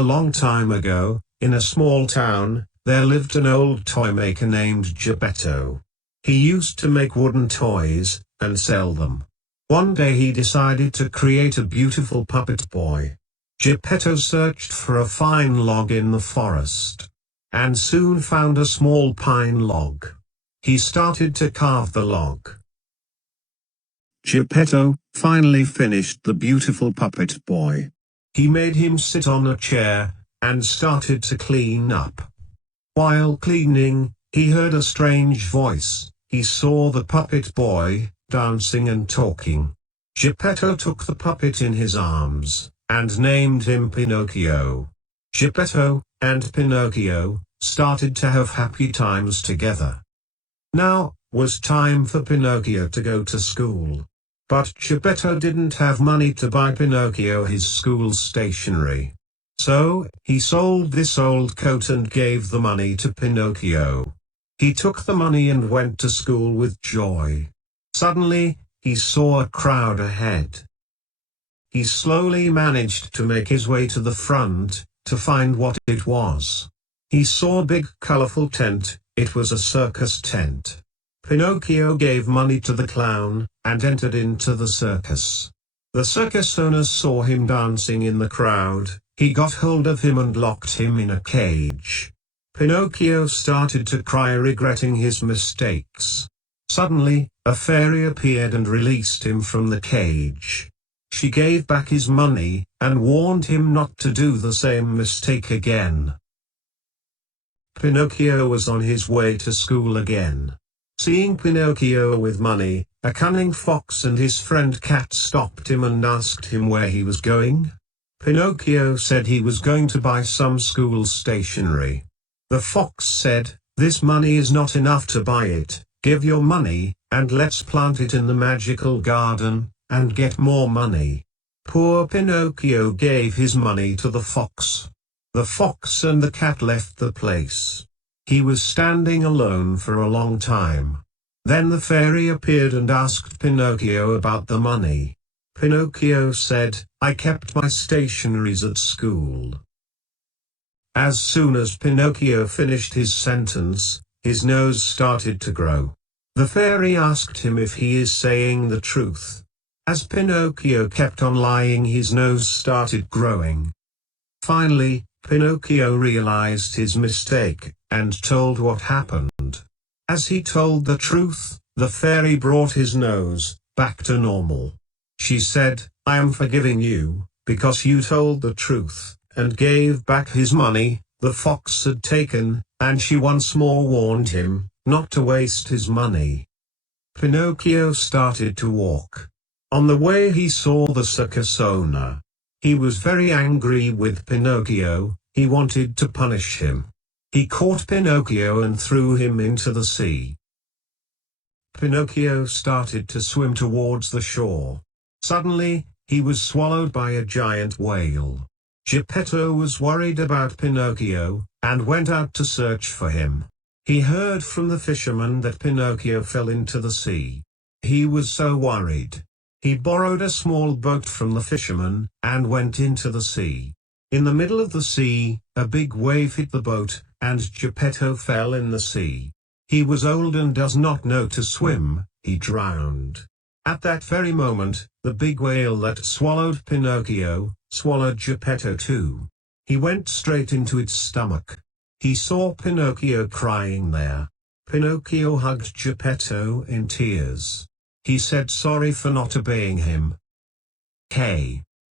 A long time ago, in a small town, there lived an old toy maker named Geppetto. He used to make wooden toys, and sell them. One day he decided to create a beautiful puppet boy. Geppetto searched for a fine log in the forest, and soon found a small pine log. He started to carve the log. Geppetto finally finished the beautiful puppet boy. He made him sit on a chair, and started to clean up. While cleaning, he heard a strange voice. He saw the puppet boy, dancing and talking. Geppetto took the puppet in his arms, and named him Pinocchio. Geppetto and Pinocchio started to have happy times together. Now was time for Pinocchio to go to school. But Geppetto didn't have money to buy Pinocchio his school stationery. So, he sold this old coat and gave the money to Pinocchio. He took the money and went to school with joy. Suddenly, he saw a crowd ahead. He slowly managed to make his way to the front, to find what it was. He saw a big colorful tent. It was a circus tent. Pinocchio gave money to the clown, and entered into the circus. The circus owners saw him dancing in the crowd. He got hold of him and locked him in a cage. Pinocchio started to cry, regretting his mistakes. Suddenly, a fairy appeared and released him from the cage. She gave back his money, and warned him not to do the same mistake again. Pinocchio was on his way to school again. Seeing Pinocchio with money, a cunning fox and his friend Cat stopped him and asked him where he was going. Pinocchio said he was going to buy some school stationery. The fox said, "This money is not enough to buy it. Give your money, and let's plant it in the magical garden, and get more money." Poor Pinocchio gave his money to the fox. The fox and the cat left the place. He was standing alone for a long time. Then the fairy appeared and asked Pinocchio about the money. Pinocchio said, "I kept my stationeries at school." As soon as Pinocchio finished his sentence, his nose started to grow. The fairy asked him if he is saying the truth. As Pinocchio kept on lying, his nose started growing. Finally, Pinocchio realized his mistake, and told what happened. As he told the truth, the fairy brought his nose back to normal. She said, "I am forgiving you, because you told the truth, and gave back his money the fox had taken," and she once more warned him not to waste his money. Pinocchio started to walk. On the way he saw the circus owner. He was very angry with Pinocchio. He wanted to punish him. He caught Pinocchio and threw him into the sea. Pinocchio started to swim towards the shore. Suddenly, he was swallowed by a giant whale. Geppetto was worried about Pinocchio, and went out to search for him. He heard from the fisherman that Pinocchio fell into the sea. He was so worried. He borrowed a small boat from the fisherman, and went into the sea. In the middle of the sea, a big wave hit the boat, and Geppetto fell in the sea. He was old and does not know to swim. He drowned. At that very moment, the big whale that swallowed Pinocchio, swallowed Geppetto too. He went straight into its stomach. He saw Pinocchio crying there. Pinocchio hugged Geppetto in tears. He said sorry for not obeying him.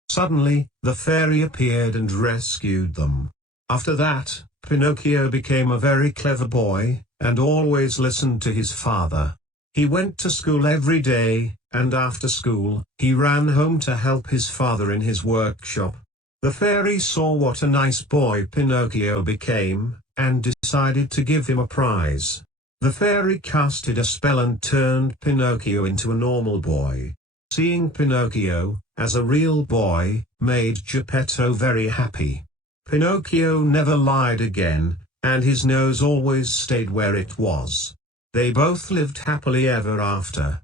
Suddenly, the fairy appeared and rescued them. After that, Pinocchio became a very clever boy, and always listened to his father. He went to school every day, and after school, he ran home to help his father in his workshop. The fairy saw what a nice boy Pinocchio became, and decided to give him a prize. The fairy casted a spell and turned Pinocchio into a normal boy. Seeing Pinocchio, as a real boy, made Geppetto very happy. Pinocchio never lied again, and his nose always stayed where it was. They both lived happily ever after.